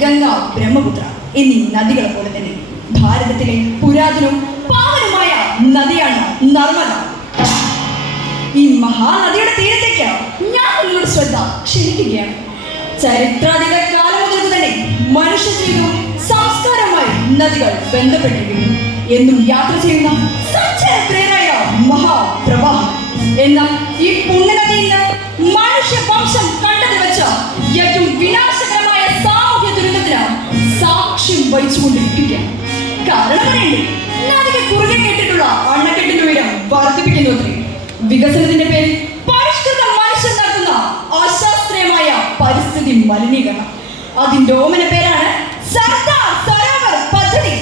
ഗംഗ, ബ്രഹ്മപുത്ര എന്നീ നദികളെ പോലെ തന്നെ ഭാരതത്തിലെ പുരാതനവും പാവനമായ നദിയാണ് നർമ്മദ. ഈ മഹാനദിയുടെ തീരത്തേക്ക് ഞാൻ നിങ്ങളുടെ ശ്രദ്ധ ക്ഷണിക്കുകയാണ്. ചരിത്രാതീത കാലം മുതൽ തന്നെ മനുഷ്യ ജീവിതവും സംസ്കാരവുമായി നദികൾ ബന്ധപ്പെട്ടിരിക്കുന്നു. എന്നും യാത്ര ചെയ്യുന്ന സഞ്ചാരപ്രിയരായ മഹാപ്രവാഹം. എന്നാൽ ഈ പുണ്യനദിയിൽ മനുഷ്യവംശം കണ്ടതിൽ വെച്ച ഏറ്റവും വിനാശകരമായ സാമൂഹ്യ ദുരന്തത്തിന് സാക്ഷ്യം വഹിച്ചുകൊണ്ടിരിക്കുകയാണ്. കാരണം പറയണ്ടേ, നദിക്ക് കുറുകെ കേട്ടിട്ടുള്ള അണക്കെട്ടിന്റെ ഉയരം വർദ്ധിപ്പിക്കുന്നത്രേ. വികസനത്തിന്റെ പേരിൽ പരിഷ്കൃത മനുഷ്യർ നടത്തുന്ന അശാസ്ത്രീയമായ പരിസ്ഥിതി മലിനീകരണം. അതിന്റെ ഓമന പേരാണ് സർദാർ സരോവർ പദ്ധതി.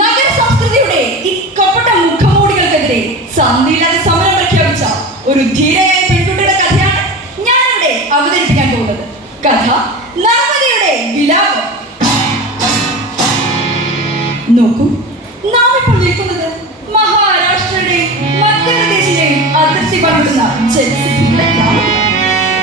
നഗര സംസ്കൃതിയുടെ ഈ കപട മുഖമൂടികൾക്കെതിരെ സന്ധിയില്ലാതെ സമരം പ്രഖ്യാപിച്ച ഒരു ധീരയായ പെൺകുട്ടിയുടെ കഥയാണ് ഞാനിവിടെ അവതരിപ്പിക്കാൻ പോകുന്നത്. കഥ നർമ്മദയുടെ വിലാപം. നോക്കൂ, നാം ഇപ്പോൾ നിൽക്കുന്നത് മഹാരാഷ്ട്രയുടെയും മധ്യപ്രദേശിന്റെയും അതിർത്തി പങ്കിടുന്ന ജൽസിദ്ധിയുടെ ഗ്രാമം.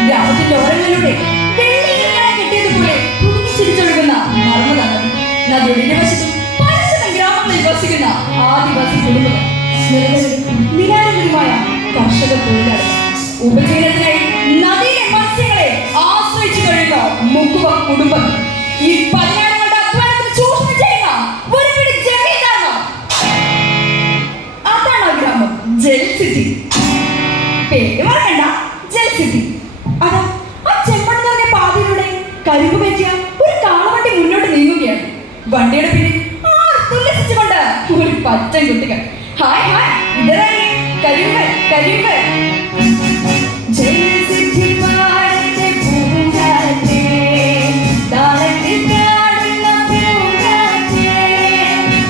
ഗ്രാമത്തിന്റെ ഓരങ്ങളിലൂടെ വെള്ളിയിലാണ് കെട്ടിയതുപോലെ കുതിച്ചിരിച്ചൊഴുകുന്ന നർമ്മദ നദി. നദിയുടെ ഇരുവശത്തും പലശതം ഗ്രാമങ്ങളിൽ വസിക്കുന്ന ആദിവാസി കുടുംബങ്ങൾ, നിരാലംബരമായ കർഷക തൊഴിലാളികൾ, ഉപജീവനത്തിനായി നദിയിലെ മത്സ്യങ്ങളെ ആശ്രയിച്ചു കഴിയുന്ന മുക്കുവ കുടുംബങ്ങൾ, ഈ പതിനാടുകളുടെ അധ്വാനത്തിൽ ചൂഷണം ചെയ്യുന്ന ഒരു പിടി ജമീന്ദാർമാർ. അതാണ് ആ ഗ്രാമം ജൽസിദ്ധി. പേര് മറക്കണ്ട, ജൽസിദ്ധി. അതാ ആ ചെമ്മണ്ണ് നിറഞ്ഞ പാതയിലൂടെ കരിമ്പ് പറ്റിയ ഒരു കാളവണ്ടി മുന്നോട്ട് നീങ്ങുകയാണ്. വണ്ടിയുടെ പിന്നിൽ ഉല്ലസിച്ചുകൊണ്ട് ഒരു പച്ചൻ കുട്ടികൾ. ഹായ് ഹായ്, ഇതറായി കരിമ്പ് കരിമ്പ്. ജൽസിദ്ധി പാടത്തെ പൂങ്കാറ്റേ, താളത്തിൽ പാടുന്ന പൂങ്കാറ്റേ,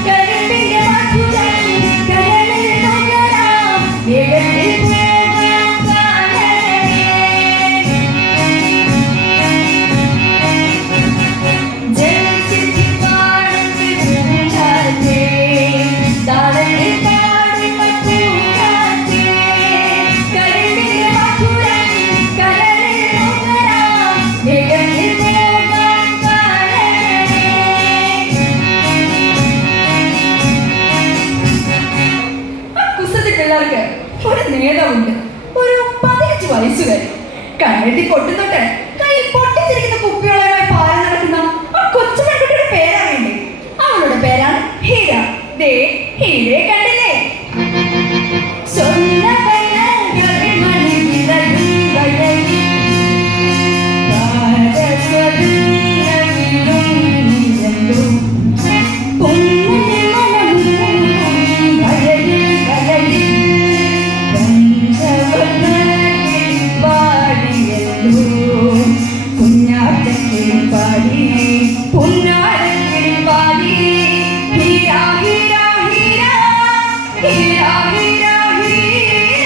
കരിമ്പിന്റെ മധുരം കരളിൽ നുകരാം, വേഗത്തിൽ പോകാം കാലേ. ജൽസിദ്ധി പാടത്തെ പൂങ്കാറ്റേ, താളത്തിൽ പാടുന്ന പൂങ്കാറ്റേ, കരിമ്പിന്റെ മധുരം കരളിൽ നുകരാം, വേഗത്തിൽ പോകാം കാലേ. കുസൃതി പിള്ളേർക്ക് ഒരു നേതാവുണ്ട്. ഒരു 15 വയസ്സുകാരി. കണ്ണെത്തി പൊട്ടുന്നോട്ട് കയ്യിൽ പൊട്ടിച്ചിരിക്കുന്ന കുപ്പികളുമായി പാറി നടക്കുന്ന ആ കൊച്ചു പെൺകുട്ടിയുടെ പേരറിയണ്ടേ? അവളുടെ പേരാണ് ഹീര. ദേ ഹീരയെ കണ്ടില്ലേ? സ്വർണ്ണക്കണ്ണുകളിൽ വിരലും വയലിൽ താരസ്വരങ്ങളിലും നിഴലും പൊന്നിന്റെ മണമും വയലിൽ വയലിൽ പഞ്ചവർണ്ണക്കിളി പാടിയല്ലോ, കുഞ്ഞാറ്റക്കിളി പാടി പുന്നാരക്കിളി പാടി. ഹീര ഹീര ഹീര ഹീര ഹീര ഹീര.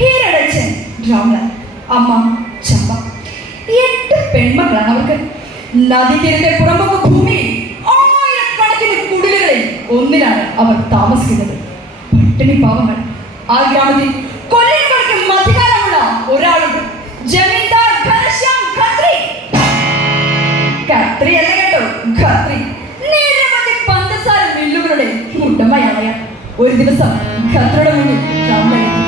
ഹീരയുടെ അച്ഛൻ രാമൻ, അമ്മ ചമ്പ. 8 പെൺമക്കളാണ് അവർക്ക്. നദീതീരത്തെ പുറമ്പൊക്കെ ഭൂമിയിൽ ആയിരക്കണക്കിന് കുടിലുകളിൽ ഒന്നിലാണ് അവർ താമസിക്കുന്നത്. പട്ടിണി പാവങ്ങൾ. ആ ഗ്രാമത്തിൽ കൊല്ലികൾക്ക് മധ്യകാലമുള്ള ഒരാളുണ്ട്, ജമീന്ദാർ ഘനശ്യാം ഖത്രി. ഖത്രി അല്ല കേട്ടോ, ഖത്രി. നിരവധി പഞ്ചസാര മില്ലുകളുടെ ഉടമയാണ് അയാൾ. ഒരു ദിവസം ഖത്രിയുടെ മുന്നിൽ രാമൻ എത്തി.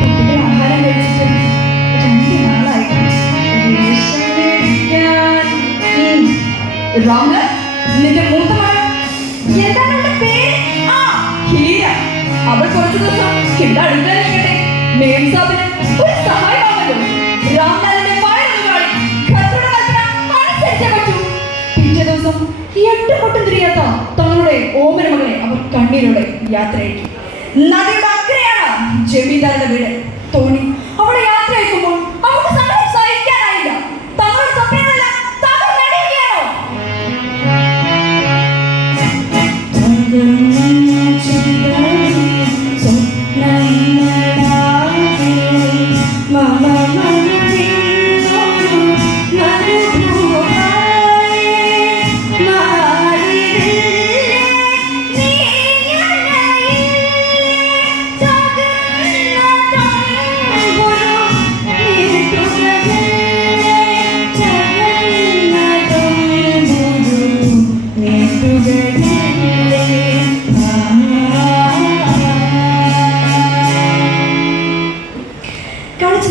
കുട്ടികൾ ആഹാരം കഴിച്ചിട്ട് 2 നാളായി. രേഷം മേടിക്കാൻ. രാമൻ, നിന്റെ മൂത്ത മകൾ എന്താണ് അവളുടെ പേര്? ആ, ഹീര. അവൾ കുറച്ചു ദിവസം ഇവിടെ അടുത്തായിരിക്കട്ടെ. മേം സാബിന് ഒരു സഹായമാണല്ലോ. രാംലാലിന്റെ വയറൊന്ന് കാളി ഖത്രിയുടെ കൽപ്പന അനുസരിച്ചേ പറ്റൂ. പിറ്റേ ദിവസം 8 പൊട്ടും തിരിയാത്ത തങ്ങളുടെ ഓമന മകളെ അവർ കണ്ണീരോടെ യാത്രയാക്കി. നദിയുടെ അക്കരെയാണ് ജമീന്ദാരുടെ വീട്. തോണി അവിടെ യാത്ര അയക്കുമ്പോൾ അവർക്ക് സങ്കടം സഹിക്കാനായില്ല. തങ്ങളുടെ സ്വപ്നങ്ങളെല്ലാം തകർന്നടിയുകയാണോ?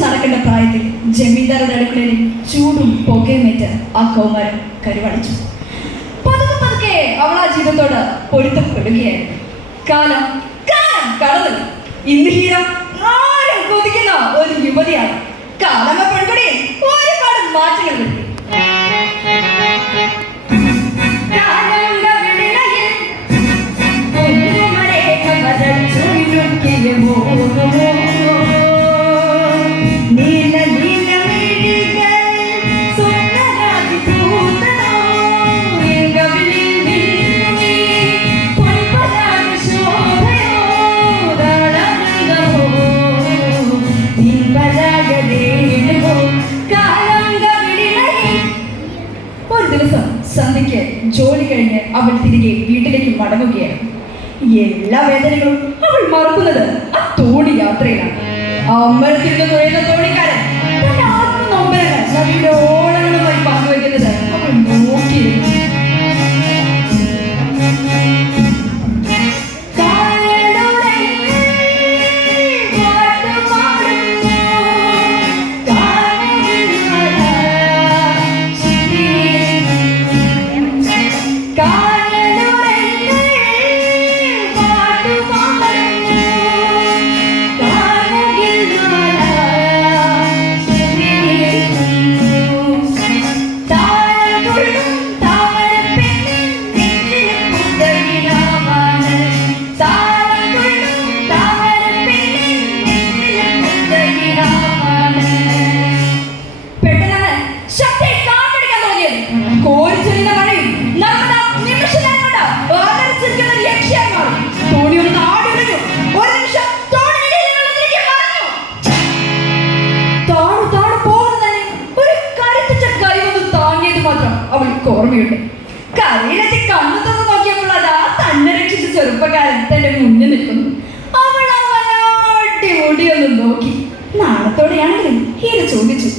നടക്കേണ്ട പ്രായത്തിൽ ജമീന്ദാരുടെ അടുക്കളയിൽ ചൂടും പുകയുമേറ്റ് ആ കൗമാരൻ കരുവടിച്ചു. പതുക്കെ പതുക്കെ അവൾ ആ ജീവിതത്തോട് പൊരുത്തപ്പെടുകയായിരുന്നു. കാലം കാലം കടന്നു. ഇന്ന് ഹീരം ആരും കൊതിക്കുന്ന ഒരു യുവതിയാണ്. കാലമ പെൺകുടിയിൽ ഒരുപാട് മാറ്റങ്ങൾ വരുത്തി. സന്ധ്യയ്ക്ക് ജോലി കഴിഞ്ഞ് അവൾ തിരികെ വീട്ടിലേക്ക് മടങ്ങുകയാണ്. എല്ലാ വേദനകളും അവൾ മറക്കുന്നത് ആ തോണി യാത്രയിലാണ്. ആ അമ്പലത്തിരുന്ന് തുഴയുന്ന തോണിക്കാരൻ തന്റെ ആത്മനൊമ്പരങ്ങൾ നദിയുടെ ഓളങ്ങളുമായി പങ്കുവയ്ക്കുന്നത് അവൾ നോക്കിയിരുന്നു. ഓർമ്മയുണ്ട്. കരയിലെത്തി കണ്ണു തുറന്ന് നോക്കിയപ്പോൾ അതാ തന്നെ രക്ഷിച്ച ചെറുപ്പക്കാരൻ തന്റെ മുന്നിൽ നിൽക്കുന്നു. അവൾ അവനാട്ടി ഓടിയൊന്ന് നോക്കി. നാണത്തോടെയാണെങ്കിലും ഹീര ചോദിച്ചു,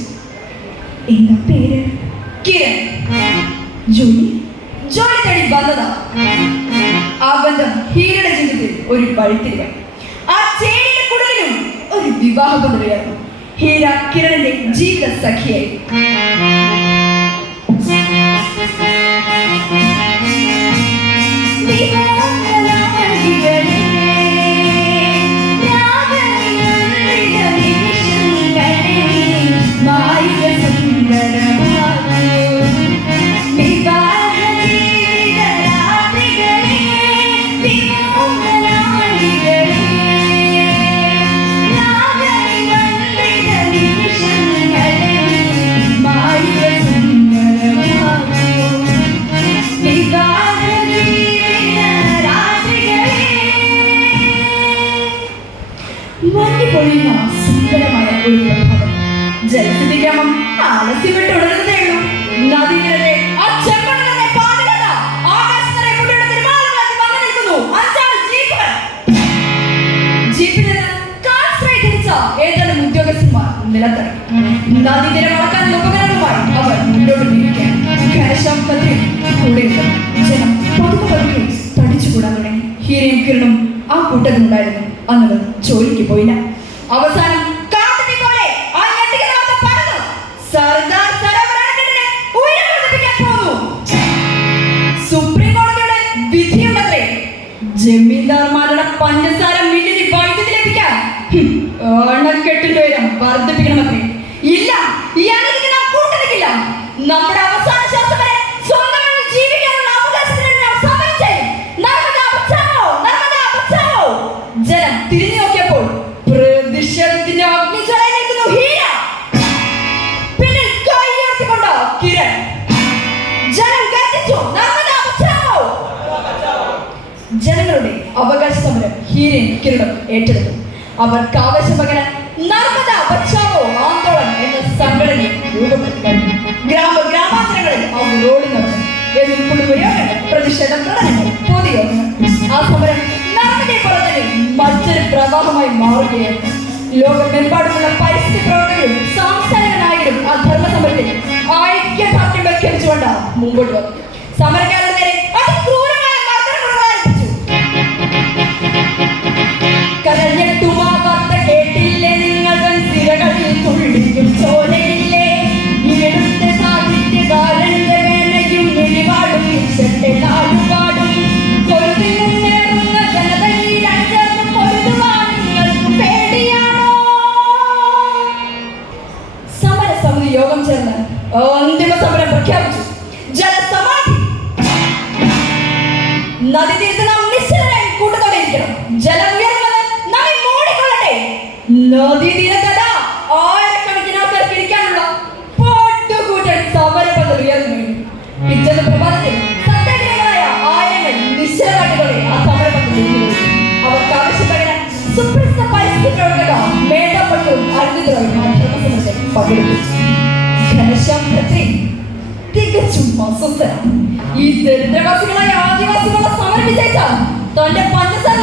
എന്താ പേര്? കിരൺ. ജോലി ജോലി തേടി വന്നതാ. ആ ബന്ധം ഹീരയുടെ ജീവിതത്തിൽ ഒരു വഴിത്തിരിവ്. ആ ചേരിയുടെ കുടലിലും ഒരു വിവാഹ ബന്ധമായിരുന്നു. ഹീര കിരണിന്റെ ജീവിത സഖിയായി. സുന്ദരമായ ഒരു പ്രഭാതം. ജലസ്ഥിതിഗ്രാമം ആലസ്യപ്പെട്ട് ഉണരുന്നതേ ഉള്ളൂ. നദീതീരത്തെ ആ ചെമ്പടനെ പാടുകഥ ആകാശത്തിലെ മുടിയുടെ തിരുമാലകളാക്കി വന്നു നിൽക്കുന്നു 5 ജീപ്പുകൾ. ജീപ്പിൽ നിന്ന് കാൺസ്രൈ ധരിച്ച ഏതാനും ഉദ്യോഗസ്ഥന്മാർ നിലത്തിറങ്ങി. നദീതീരം അളക്കാനുള്ള ഉപകരണങ്ങളുമായി അവർ മുന്നോട്ട് നീങ്ങുകയാണ്. ഘനശബ്ദത്തിൽ കൂടെയുണ്ട്. ജനം പതുക്കെ പതുക്കെ തടിച്ചുകൂടാൻ തുടങ്ങി. ഹീരയും കിരണും ആ കൂട്ടത്തിലുണ്ടായിരുന്നു. അന്നത് ജോലിക്ക് പോയില്ല. അവസാനം കാട്ടുതീ പോലെ ആ ഞെട്ടിക്കുന്ന പറന്നു സർദാർ സരോവർ അണക്കെട്ടിനെ ഉയർത്തിപ്പിടിക്കാൻ പോകുന്നു. സുപ്രീം കോടതിയുടെ വിധിയുണ്ടത്രേ. ജമീന്ദാർമാരുടെ പഞ്ചസാര മില്ലിന് വൈദ്യുതി ലഭിക്കാൻ അണക്കെട്ടിന്റെ ഉയരം വർദ്ധിപ്പിക്കണമത്രേ. ഇല്ല, ഈ അനധികൃത കൂട്ടിരിക്കില്ല. നമ്മുടെ അവസാന ശ്വാസം വരെ സ്വന്തമായി ജീവിക്കാനുള്ള അവകാശത്തിന് നാം സമരം ചെയ്യും. നർമ്മദ ബച്ചാവോ, നർമ്മദ ബച്ചാവോ. ജനം തിരിഞ്ഞു നോക്കിയപ്പോൾ പ്രതിഷേധത്തിന്റെ അഗ്നിജ്വാലയിലേക്കുന്നു ഹീര. പിന്നെ കൈയുയർത്തിക്കൊണ്ട് കിരൺ. ജനം ഗർജിച്ചു, നർമ്മദാ ബച്ചാവോ. ജനങ്ങളുടെ അവകാശ സമരം ഹീരയും കിരണും ഏറ്റെടുത്തു. അവർക്ക് ആവേശം പകരാൻ നർമ്മദാ ബച്ചാവോ ആന്തോളൻ എന്ന സംഘടനയെ രൂപപ്പെടുത്തി. ഗ്രാമാന്തരങ്ങളിൽ അവർ ഓടി നടന്നു. എന്നും കുടുംബയോഗങ്ങൾ, പ്രതിഷേധ പ്രകടനങ്ങൾ, പൊതുയോഗങ്ങൾ. ആ സമരം നർമ്മദയെ പോലെ തന്നെ മറ്റൊരു പ്രവാഹമായി മാറുകയായിരുന്നു. ലോകമെമ്പാടുമുള്ള പരിസ്ഥിതി പ്രവർത്തകരും സാംസ്കാരിക നായകരും ആ ധർമ്മ സമരത്തിൽ ഐക്യദാർഢ്യം പ്രഖ്യാപിച്ചുകൊണ്ട് മുമ്പോട്ട് വന്നു. സമരക്കാരുടെ നേരെ അതിക്രൂരമായ മർദ്ദനങ്ങൾ ആരംഭിച്ചു. കരഞ്ഞെത്തുമാ വാർത്ത കേട്ടില്ലേ നിങ്ങൾ, സിരകളിൽ തുള്ളിയും ചോരയില്ലേ. ഇവിടുത്തെ സാഹിത്യകാരന്റെ വേനയും നിലപാടും ഈശ്വരന്റെ നാടുപാടും പൊരുതിൽ മുന്നേറുന്ന ജനതയിൽ അഞ്ചർന്നും പൊരുതുവാൻ നിങ്ങൾക്ക് പേടിയാണോ? സമരസമിതി യോഗം ചേർന്ന് അന്തിമ സമരം പ്രഖ്യാപിച്ചു. ജലസമാധി. നദീതീരത്ത് നാം നിശ്ചലരായി കൂട്ടത്തോടെയിരിക്കണം. ജലം ഉയർന്നത് നമ്മെ മൂടിക്കൊള്ളട്ടെ. നദീതീരത്തത ആയിരക്കണക്കിന് ആൾക്കാർക്ക് ഇരിക്കാനുള്ള പോട്ടുകൂട്ടൻ സമരപന്തൽ ഉയർന്നു വീണു. പിറ്റേന്ന് പ്രഭാതത്തിൽ സത്യാഗ്രഹികളായ ആയിരങ്ങൾ നിശ്ചലരാട്ടുകളെ ആ സമരപന്തൽ. അവർക്ക് ആവശ്യപ്പെടാൻ സുപ്രസിദ്ധ പരിസ്ഥിതി പ്രവർത്തക മേധാപ്പട്ടും അരുതികളും ധർമ്മസമരത്തിൽ പങ്കെടുത്തു. ഘനശ്യാം തികച്ചും അസ്വസ്ഥനാണ്. ഈ ദരിദ്രവാസികളായ ആദിവാസികളുടെ സമരം വിജയിച്ചാൽ തന്റെ പഞ്ചസാര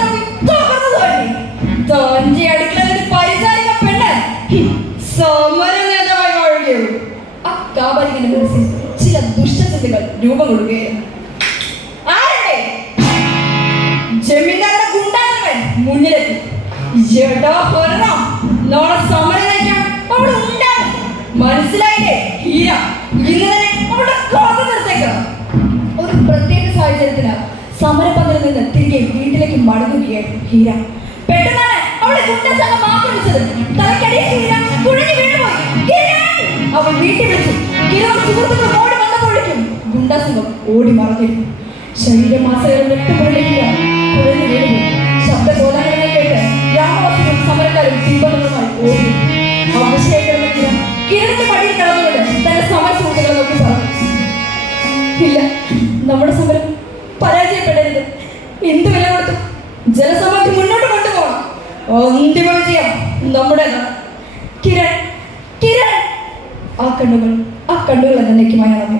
തന്റെ അടുക്കളയിൽ ഒരു പരിചാരിക പെണ്ണ് സമര നേതാവായി വാഴുകയുള്ളൂ. ആ കാബലിന്റെ മനസ്സിൽ ചില ദുഷ്ടചിന്തകൾ രൂപം കൊള്ളുകയായിരുന്നു. ആരുടെ ജമീന്ദാരുടെ ഗുണ്ടാനവൻ മുന്നിലെത്തി. നാളെ സമരം നയിക്കാൻ അവിടെ ഉണ്ടാകും. മനസ്സിലായില്ലേ ഹീര? ഇന്ന് തന്നെ അവിടെ കാത്തു നിർത്തേക്കാം. ഒരു പ്രത്യേക സാഹചര്യത്തിന് സമരപന്തലിൽ നിന്ന് തിരികെ വീട്ടിലേക്ക് മടങ്ങുകയായിരുന്നു ഹീര. പെട്ടെന്നാണ് അവളെ ഗുണ്ടസംഘം ആക്രമിച്ചത്. തലക്കടിയിൽ ഹീര കുഴഞ്ഞു വീണുപോയി. അവൾ വീട്ടിൽ വിളിച്ചു. കിരൺ സുഹൃത്തുക്കൾ ഓടി വന്നപ്പോഴേക്കും ഗുണ്ടസംഘം ഓടി മറന്നിരുന്നു. ശരീരമാസകരം രക്തപുരളിക്കുക കുഴഞ്ഞു വീണുപോയി. ശബ്ദകോലാഹലങ്ങൾ കേട്ട് ഗ്രാമവാസികളും സമരക്കാരും ദീപങ്ങളുമായി ഓടി. അവശേഖരണ കിരണിന്റെ മടിയിൽ കടന്നുകൊണ്ട് തന്റെ സമര സുഹൃത്തുക്കളെ നോക്കി പറഞ്ഞു, ഇല്ല, നമ്മുടെ സമരം പരാജയപ്പെടരുത്. എന്ത് വില കൊടുത്തു ജലസമാധി മുന്നോട്ട് കൊണ്ടുപോകണം. അന്തിമ വിജയം നമ്മുടേതാണ്. കിരൺ, കിരൺ. ആ കണ്ണുകൾ എന്നേക്കുമായ നമ്മെ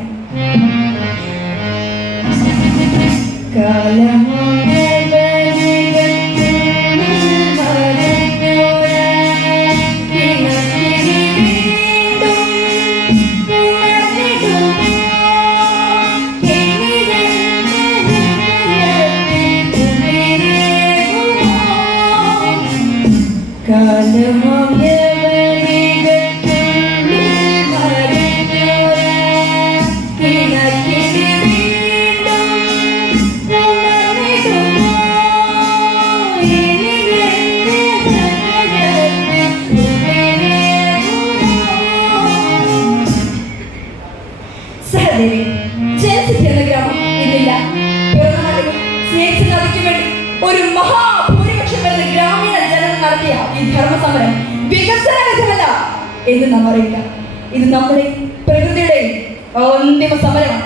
ഒരു മഹാഭൂരിപക്ഷം വരുന്ന ഗ്രാമീണ ജനം നടത്തിയ ഈ ധർമ്മസമരം വികസന വിധമല്ല എന്ന് നാം അറിയില്ല. ഇത് നമ്മുടെ പ്രകൃതിയുടെ അന്തിമ സമരമാണ്.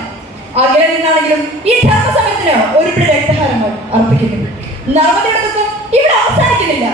അകലെ നിന്നാണെങ്കിലും ഈ ധർമ്മസമരത്തിന് ഒരുപിടി രക്തഹാരങ്ങൾ അർപ്പിക്കുന്നു. നർമ്മദയുടെ ദുഃഖം ഇവിടെ അവസാനിക്കുന്നില്ല.